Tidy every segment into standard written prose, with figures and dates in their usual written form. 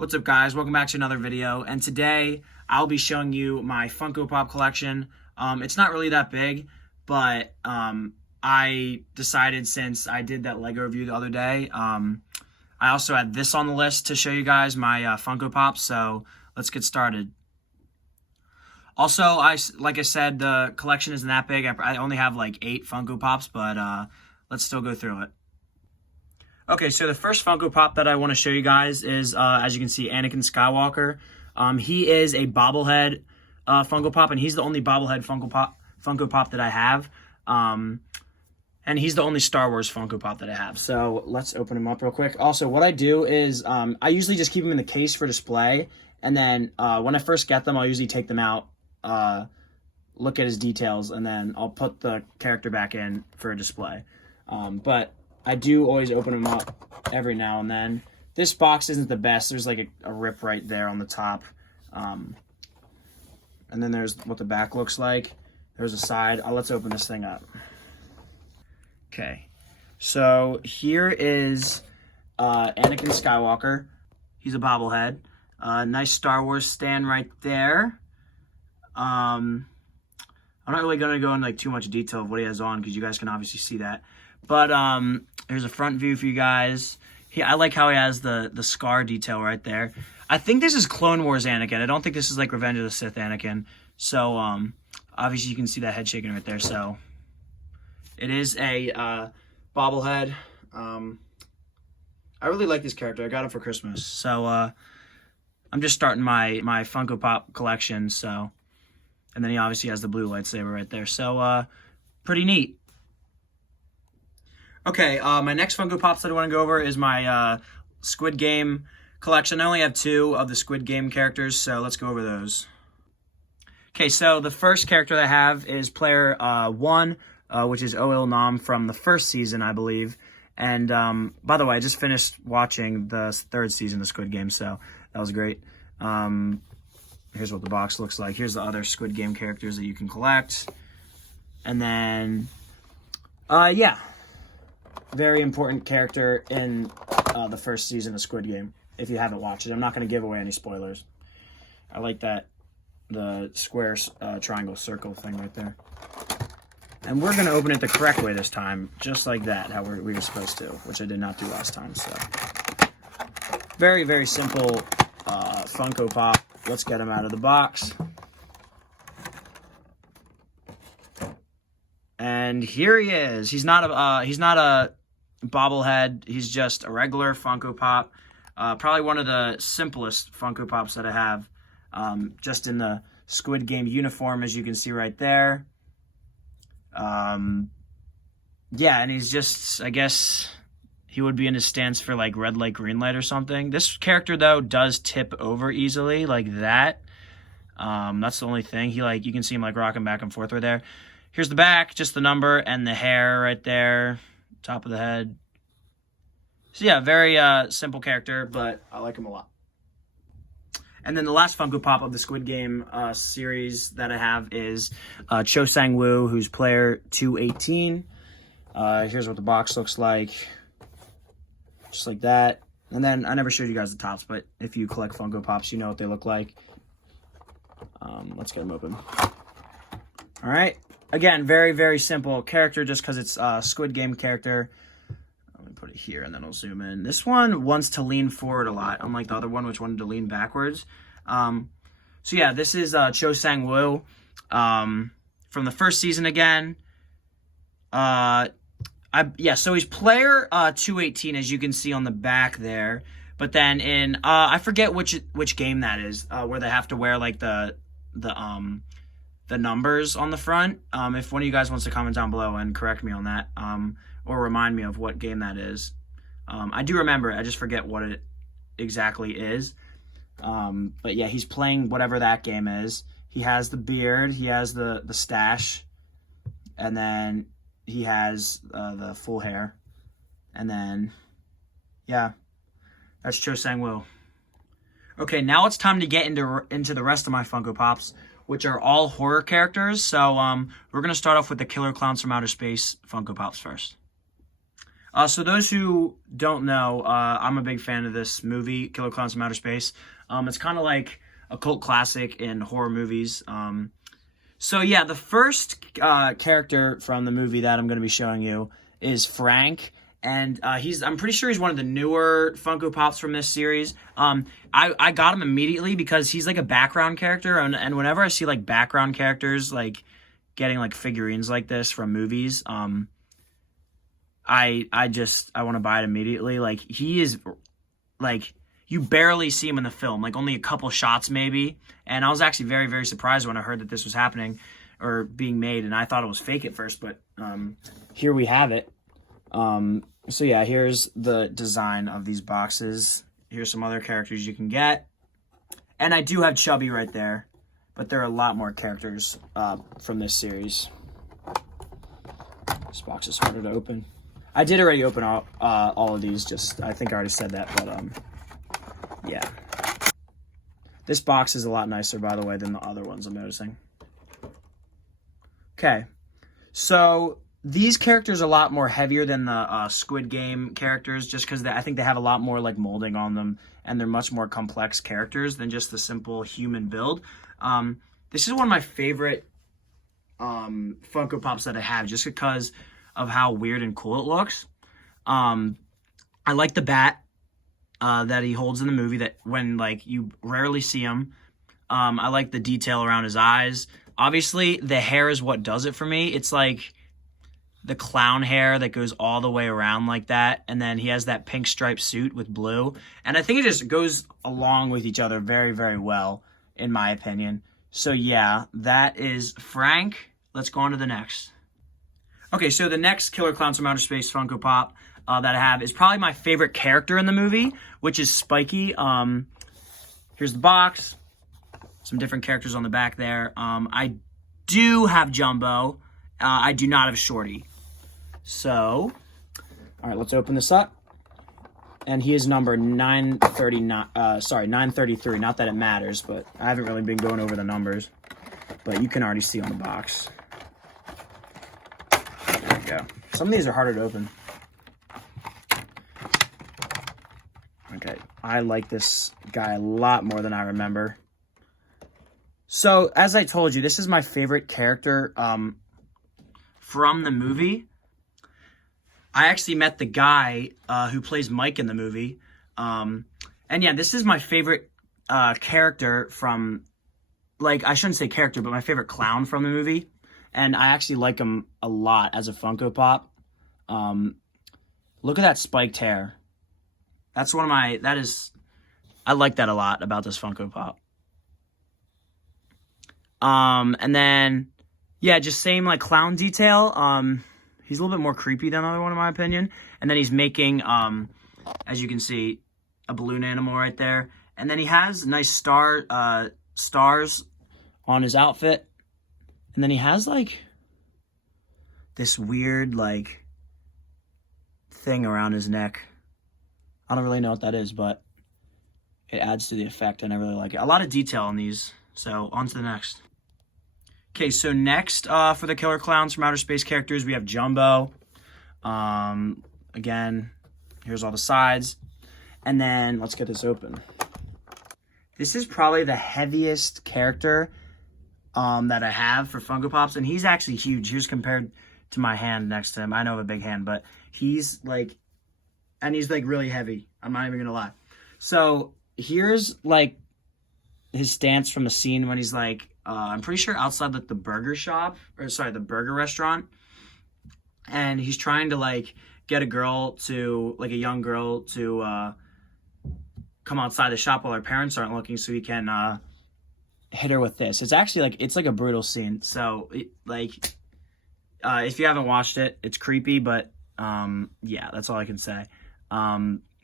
What's up, guys? Welcome back to another video, and today I'll be showing you my Funko Pop collection. It's not really that big, but I decided, since I did that Lego review the other day, I also had this on the list to show you guys, my Funko Pops, so let's get started. Also, like I said, the collection isn't that big. I only have like 8 Funko Pops, but let's still go through it. Okay, so the first Funko Pop that I want to show you guys is, as you can see, Anakin Skywalker. He is a bobblehead Funko Pop, and he's the only bobblehead Funko Pop that I have. And he's the only Star Wars Funko Pop that I have. So let's open him up real quick. Also, what I do is I usually just keep them in the case for display, and then when I first get them, I'll usually take them out, look at his details, and then I'll put the character back in for a display. But I do always open them up every now and then. This box isn't the best. There's like a rip right there on the top. And then there's what the back looks like. There's a side. Let's open this thing up. Okay. So here is Anakin Skywalker. He's a bobblehead. Nice Star Wars stand right there. I'm not really going to go into like too much detail of what he has on, because you guys can obviously see that. But here's a front view for you guys. I like how he has the scar detail right there. I think this is Clone Wars Anakin. I don't think this is like Revenge of the Sith Anakin. So obviously you can see that head shaking right there. So it is a bobblehead. I really like this character. I got it for Christmas. So I'm just starting my Funko Pop collection. So, and then he obviously has the blue lightsaber right there. So pretty neat. Okay, my next Funko Pops that I want to go over is my Squid Game collection. I only have 2 of the Squid Game characters, so let's go over those. Okay, so the first character that I have is player 1, which is Oil Nam from the first season, I believe. And by the way, I just finished watching the 3rd season of Squid Game, so that was great. Here's what the box looks like. Here's the other Squid Game characters that you can collect. And then, yeah. Very important character in the first season of Squid Game, if you haven't watched it. I'm not going to give away any spoilers. I like that, the square, triangle, circle thing right there. And we're going to open it the correct way this time, just like that, how we were supposed to, which I did not do last time. So, very, very simple Funko Pop. Let's get him out of the box. And here he is. He's not a bobblehead. He's just a regular Funko Pop. Probably one of the simplest Funko Pops that I have. Just in the Squid Game uniform, as you can see right there. Yeah, and he's just, I guess he would be in his stance for like red light, green light or something. This character, though, does tip over easily like that. That's the only thing. You can see him like rocking back and forth right there. Here's the back, just the number and the hair right there, top of the head. So yeah, very simple character, but I like him a lot. And then the last Funko Pop of the Squid Game series that I have is Cho Sang-woo, who's player 218. Here's what the box looks like, just like that. And then I never showed you guys the tops, but if you collect Funko Pops, you know what they look like. Let's get them open. All right. Again, very, very simple character, just because it's a Squid Game character. Let me put it here, and then I'll zoom in. This one wants to lean forward a lot, unlike the other one, which wanted to lean backwards. So yeah, this is Cho Sang-woo from the first season again. So he's player 218, as you can see on the back there. But then in I forget which game that is, where they have to wear like the numbers on the front. If one of you guys wants to comment down below and correct me on that, or remind me of what game that is. I do remember it, I just forget what it exactly is. But yeah, he's playing whatever that game is. He has the beard, he has the stash, and then he has the full hair. And then, yeah, that's Cho Sang-woo. Okay, now it's time to get into the rest of my Funko Pops, which are all horror characters. So we're going to start off with the Killer Clowns from Outer Space Funko Pops first. So those who don't know, I'm a big fan of this movie, Killer Clowns from Outer Space. It's kind of like a cult classic in horror movies. So yeah, the first character from the movie that I'm going to be showing you is Frank. And I'm pretty sure he's one of the newer Funko Pops from this series. I got him immediately because he's like a background character, and whenever I see like background characters like getting like figurines like this from movies, I want to buy it immediately. Like, he is like, you barely see him in the film, like only a couple shots maybe. And I was actually very, very surprised when I heard that this was happening or being made, and I thought it was fake at first, but here we have it. So yeah, here's the design of these boxes. Here's some other characters you can get. And I do have Chubby right there, but there are a lot more characters from this series. This box is harder to open. I did already open all of these, I think I already said that, but yeah. This box is a lot nicer, by the way, than the other ones I'm noticing. Okay, so these characters are a lot more heavier than the Squid Game characters, just because I think they have a lot more like molding on them, and they're much more complex characters than just the simple human build. This is one of my favorite Funko Pops that I have, just because of how weird and cool it looks. I like the bat that he holds in the movie, that when like you rarely see him. I like the detail around his eyes. Obviously, the hair is what does it for me. It's like the clown hair that goes all the way around like that, and then he has that pink striped suit with blue, and I think it just goes along with each other very, very well, in my opinion. So yeah, that is Frank. Let's go on to the next. Okay, so the next Killer Clowns from Outer Space Funko Pop that I have is probably my favorite character in the movie, which is Spiky. Here's the box. Some different characters on the back there. I do have Jumbo. I do not have Shorty. So, all right, let's open this up. And he is number 933. Not that it matters, but I haven't really been going over the numbers. But you can already see on the box. There we go. Some of these are harder to open. Okay, I like this guy a lot more than I remember. So, as I told you, this is my favorite character from the movie. I actually met the guy who plays Mike in the movie. And yeah, this is my favorite character from, like, I shouldn't say character, but my favorite clown from the movie. And I actually like him a lot as a Funko Pop. Look at that spiked hair. That's one of my, I like that a lot about this Funko Pop. And then, yeah, just same like clown detail. He's a little bit more creepy than the other one in my opinion. And then he's making, as you can see, a balloon animal right there. And then he has nice stars on his outfit. And then he has like this weird like thing around his neck. I don't really know what that is, but it adds to the effect and I really like it. A lot of detail on these. So on to the next. Okay, so next for the Killer Clowns from Outer Space characters, we have Jumbo. Again, here's all the sides. And then let's get this open. This is probably the heaviest character that I have for Funko Pops, and he's actually huge. Here's compared to my hand next to him. I know I have a big hand, but he's like, and he's like really heavy. I'm not even gonna lie. So here's like his stance from the scene when he's like, I'm pretty sure outside like the burger shop, or sorry, the burger restaurant. And he's trying to like get a girl to, like a young girl to come outside the shop while her parents aren't looking so he can hit her with this. It's actually like, it's like a brutal scene. So if you haven't watched it, it's creepy, but yeah, that's all I can say.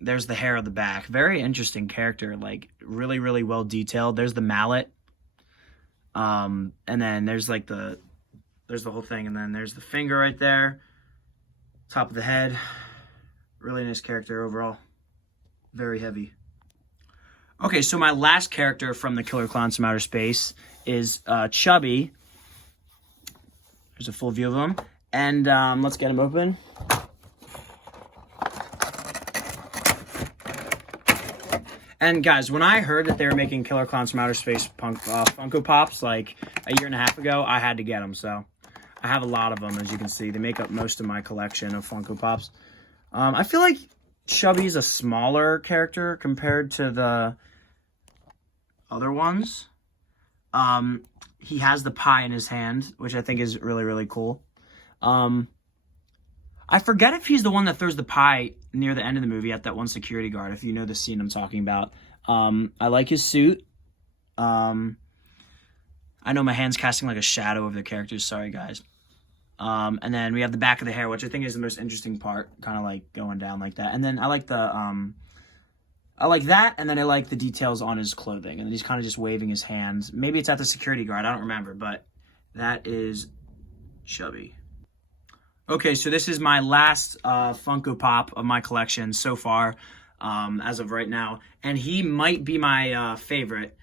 There's the hair of the back. Very interesting character, like really, really well detailed. There's the mallet. And then there's like there's the whole thing. And then there's the finger right there. Top of the head. Really nice character overall. Very heavy. Okay, so my last character from the Killer Clowns from Outer Space is Chubby. There's a full view of him. And let's get him open. And guys, when I heard that they were making Killer Clowns from Outer Space Funko Pops like a year and a half ago, I had to get them. So I have a lot of them, as you can see. They make up most of my collection of Funko Pops. I feel like Chubby's a smaller character compared to the other ones. He has the pie in his hand, which I think is really, really cool. I forget if he's the one that throws the pie near the end of the movie at that one security guard, if you know the scene I'm talking about. I like his suit. I know my hand's casting like a shadow over the characters. Sorry, guys. And then we have the back of the hair, which I think is the most interesting part, kind of like going down like that. And then I like I like that, and then I like the details on his clothing. And he's kind of just waving his hands. Maybe it's at the security guard. I don't remember, but that is Chubby. Okay, so this is my last Funko Pop of my collection so far, as of right now. And he might be my favorite.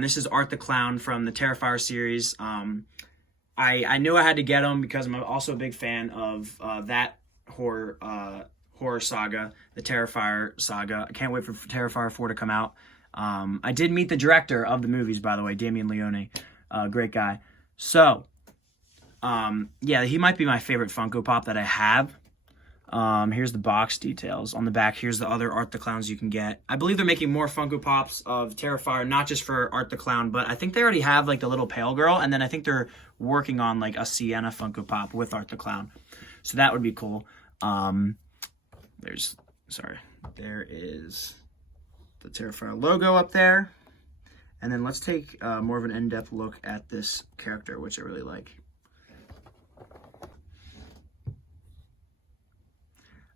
This is Art the Clown from the Terrifier series. I knew I had to get him because I'm also a big fan of that horror saga, the Terrifier saga. I can't wait for Terrifier 4 to come out. I did meet the director of the movies, by the way, Damien Leone. Great guy. So, yeah, he might be my favorite Funko Pop that I have. Here's the box details. On the back, here's the other Art the Clowns you can get. I believe they're making more Funko Pops of Terrifier, not just for Art the Clown, but I think they already have, like, the little pale girl, and then I think they're working on, like, a Sienna Funko Pop with Art the Clown. So that would be cool. There is the Terrifier logo up there. And then let's take more of an in-depth look at this character, which I really like.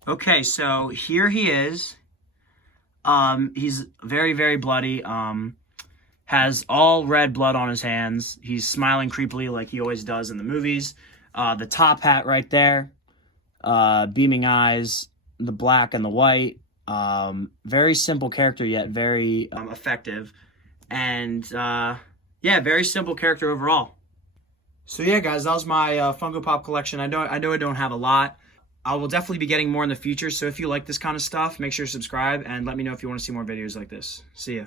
Okay, so here he is. He's very, very bloody. Has all red blood on his hands. He's smiling creepily like he always does in the movies. The top hat right there. Beaming eyes. The black and the white. Very simple character, yet very effective. And, yeah, very simple character overall. So, yeah, guys, that was my Funko Pop collection. I know I don't have a lot. I will definitely be getting more in the future, so if you like this kind of stuff, make sure to subscribe and let me know if you want to see more videos like this. See ya.